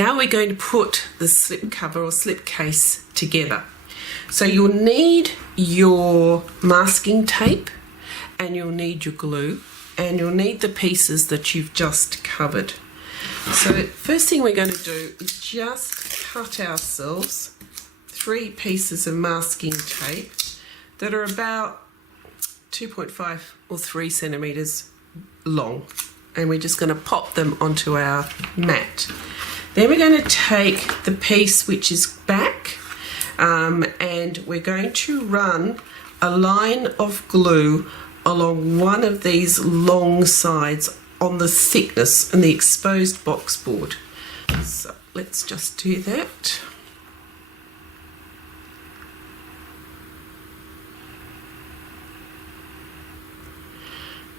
Now we're going to put the slip cover or slip case together. So you'll need your masking tape and you'll need your glue and you'll need the pieces that you've just covered. So first thing we're going to do is just cut ourselves 3 pieces of masking tape that are about 2.5 or 3 centimetres long, and we're just going to pop them onto our mat. Then we're going to take the piece which is back and we're going to run a line of glue along one of these long sides on the thickness and the exposed box board. So let's just do that.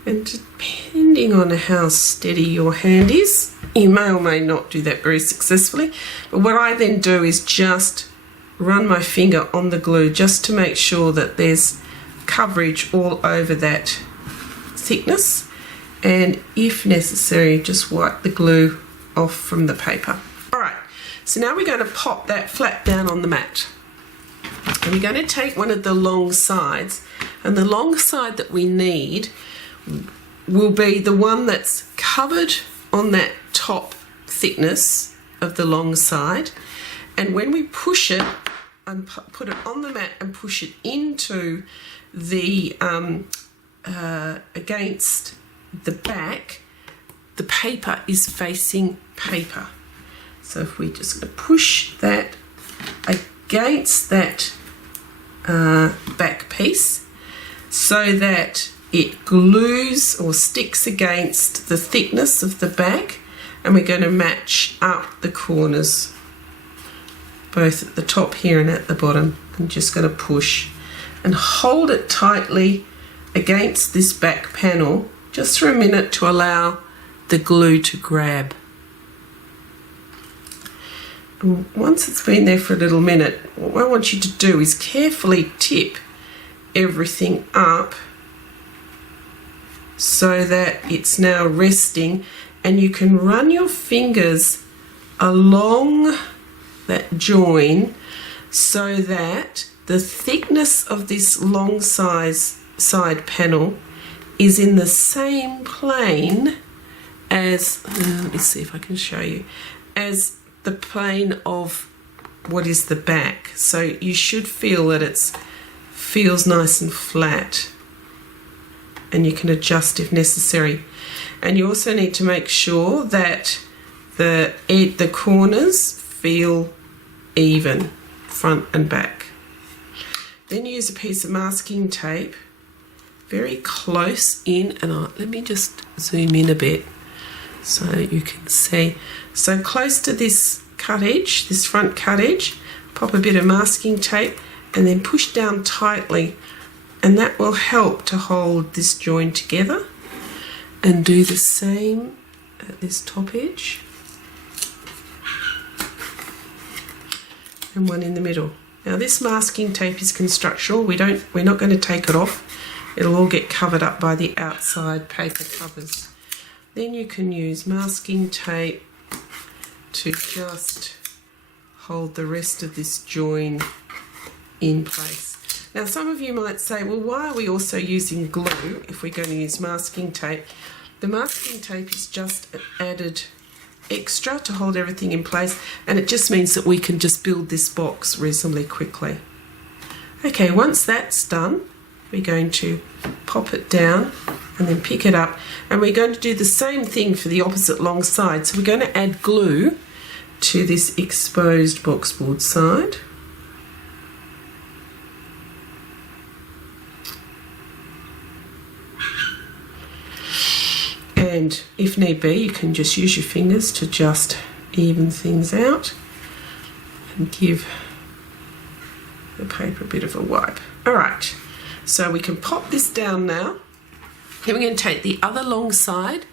And depending on how steady your hand is, you may or may not do that very successfully. But what I then do is just run my finger on the glue just to make sure that there's coverage all over that thickness. And if necessary, just wipe the glue off from the paper. Alright, so now we're going to pop that flat down on the mat. And we're going to take one of the long sides, and the long side that we need will be the one that's covered on that top thickness of the long side. And when we push it and put it on the mat and push it into the against the back, the paper is facing paper. So if we just push that against that back piece so that it glues or sticks against the thickness of the back, and we're going to match up the corners both at the top here and at the bottom. I'm just going to push and hold it tightly against this back panel just for a minute to allow the glue to grab. And once it's been there for a little minute, what I want you to do is carefully tip everything up so that it's now resting, and you can run your fingers along that join so that the thickness of this long side panel is in the same plane as, let me see if I can show you, as the plane of what is the back. So you should feel that it feels nice and flat, and you can adjust if necessary. And you also need to make sure that the corners feel even, front and back. Then use a piece of masking tape very close in, and let me just zoom in a bit so you can see. So close to this cut edge, this front cut edge, pop a bit of masking tape and then push down tightly, and that will help to hold this join together. And do the same at this top edge and one in the middle. Now this masking tape is constructional. We're not going to take it off. It'll all get covered up by the outside paper covers. Then you can use masking tape to just hold the rest of this join in place. Now some of you might say, well, why are we also using glue if we're going to use masking tape? The masking tape is just an added extra to hold everything in place, and it just means that we can just build this box reasonably quickly. Okay, once that's done, we're going to pop it down and then pick it up, and we're going to do the same thing for the opposite long side. So we're going to add glue to this exposed boxboard side. And if need be, you can just use your fingers to just even things out and give the paper a bit of a wipe. Alright, so we can pop this down now. Then we're going to take the other long side.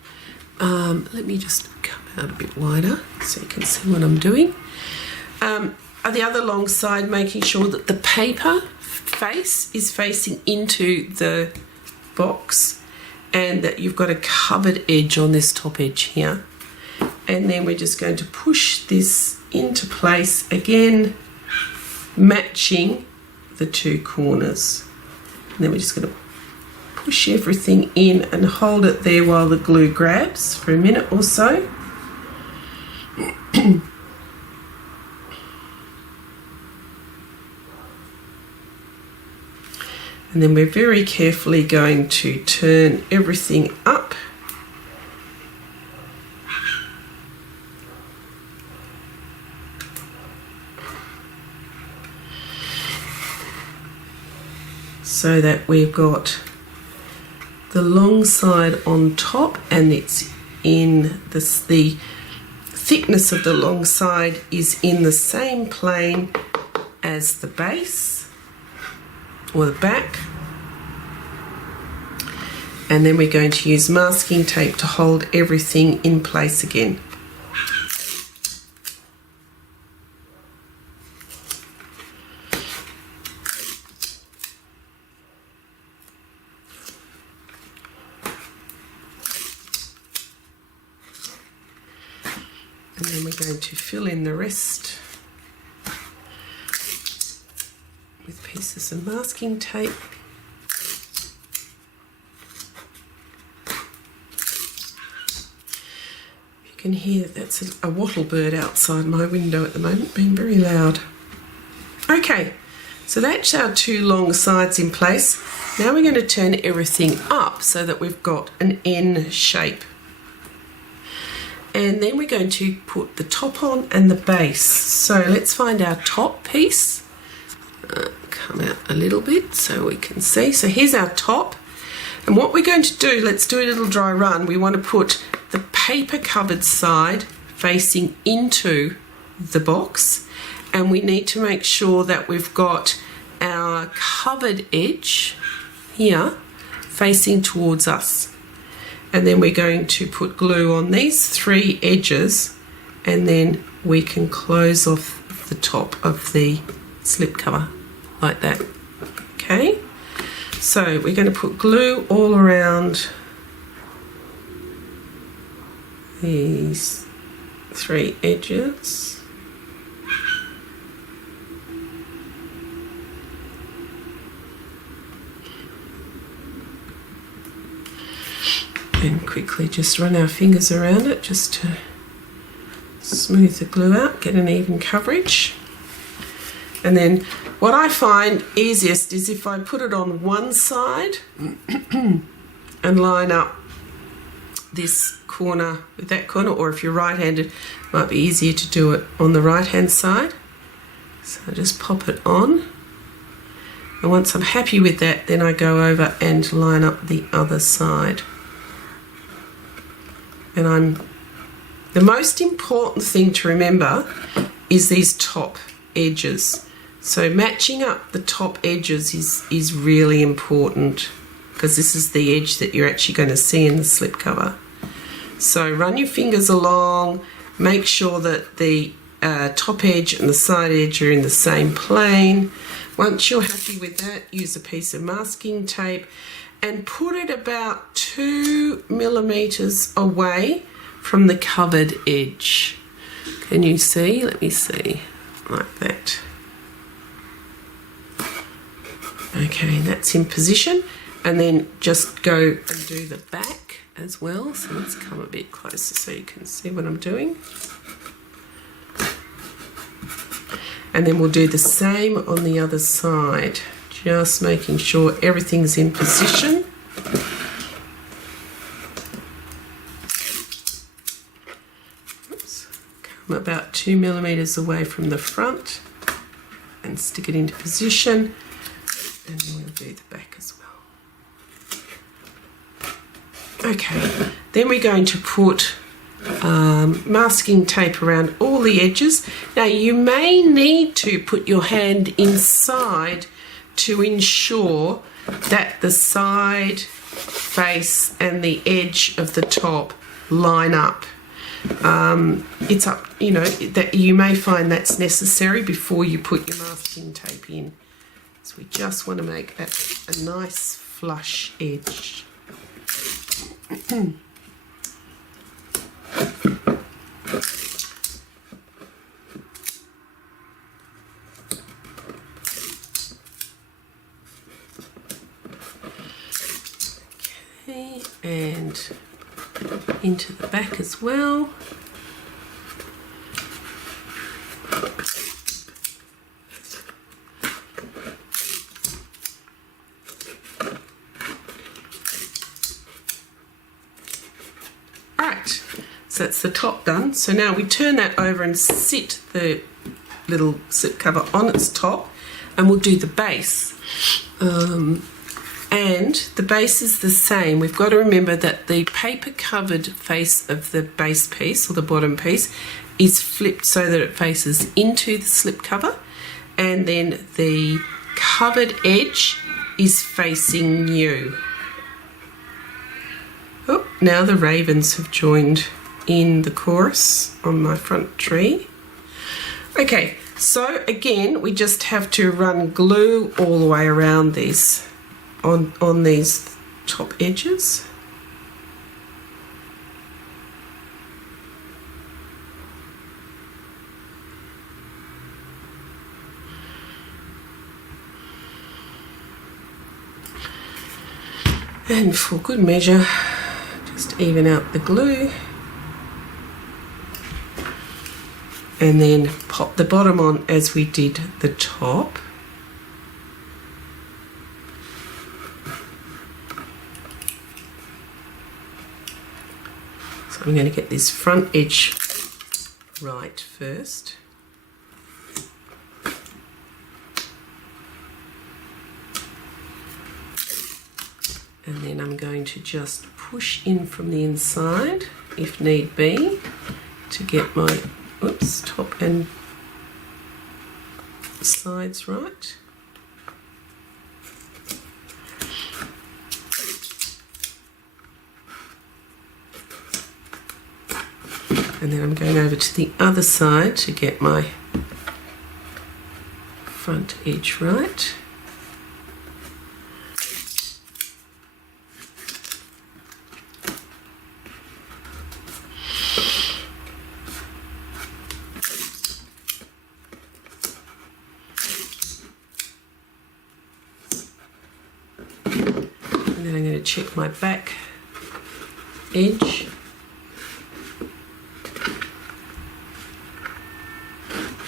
Let me just come out a bit wider so you can see what I'm doing. The other long side, making sure that the paper face is facing into the box and that you've got a covered edge on this top edge here. and then we're just going to push this into place again, matching the two corners. And then we're just going to push everything in and hold it there while the glue grabs for a minute or so. And then we're very carefully going to turn everything up. So that we've got the long side on top, and it's in this, the thickness of the long side is in the same plane as the base or the back. And then we're going to use masking tape to hold everything in place again. And then we're going to fill in the rest with pieces of masking tape. You can hear that's a wattle bird outside my window at the moment, being very loud. Okay, so that's our two long sides in place. Now we're going to turn everything up so that we've got an N shape. And then we're going to put the top on and the base. So let's find our top piece. Come out a little bit so we can see. So here's our top. And what we're going to do, let's do a little dry run. We want to put the paper covered side facing into the box. And we need to make sure that we've got our covered edge here facing towards us. And then we're going to put glue on these three edges, and then we can close off the top of the slip cover like that. Okay, so we're going to put glue all around these three edges. And quickly just run our fingers around it just to smooth the glue out, get an even coverage. And then what I find easiest is if I put it on one side and line up this corner with that corner, or if you're right-handed, it might be easier to do it on the right-hand side. So I just pop it on. And once I'm happy with that, then I go over and line up the other side. And the most important thing to remember is these top edges. So matching up the top edges is really important, because this is the edge that you're actually going to see in the slip cover. So run your fingers along, make sure that the top edge and the side edge are in the same plane. Once you're happy with that, use a piece of masking tape and put it about 2 millimeters away from the covered edge. Can you see? Let me see. Like that. Okay, that's in position. And then just go and do the back as well. So let's come a bit closer so you can see what I'm doing. And then we'll do the same on the other side. Just making sure everything's in position. Oops. Come about 2 millimeters away from the front and stick it into position. And then we'll do the back as well. Okay, then we're going to put masking tape around all the edges. Now you may need to put your hand inside to ensure that the side face and the edge of the top line up. It's up, you know, that you may find that's necessary before you put your masking tape in. So we just want to make that a nice flush edge. and into the back as well. Right, so that's the top done. So now we turn that over and sit the little slip cover on its top, and we'll do the base. And the base is the same. We've got to remember that the paper covered face of the base piece, or the bottom piece, is flipped so that it faces into the slip cover, and then the covered edge is facing you. Oh, now the ravens have joined in the chorus on my front tree. Okay, so again, we just have to run glue all the way around these, on these top edges. And for good measure, just even out the glue. And then pop the bottom on as we did the top. So I'm going to get this front edge right first. And then I'm going to just push in from the inside, if need be, to get my top and sides right. And then I'm going over to the other side to get my front edge right. And then I'm going to check my back edge.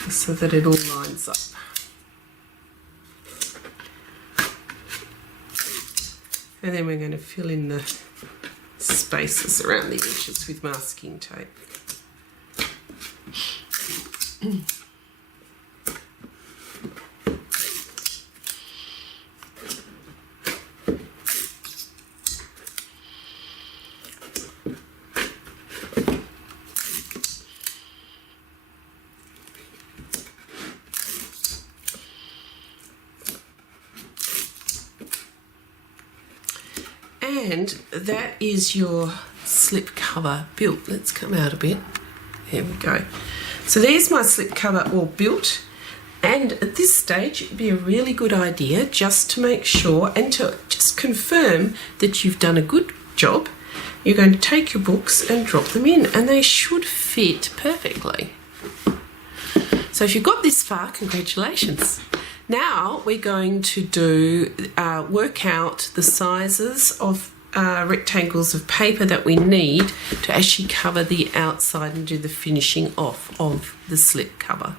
So that it all lines up. And then we're going to fill in the spaces around the edges with masking tape. And that is your slip cover built. Let's come out a bit. There we go. So there's my slip cover all built. And at this stage, it'd be a really good idea just to make sure and to just confirm that you've done a good job. You're going to take your books and drop them in, and they should fit perfectly. So if you've got this far, congratulations. Now we're going to do work out the sizes of rectangles of paper that we need to actually cover the outside and do the finishing off of the slip cover.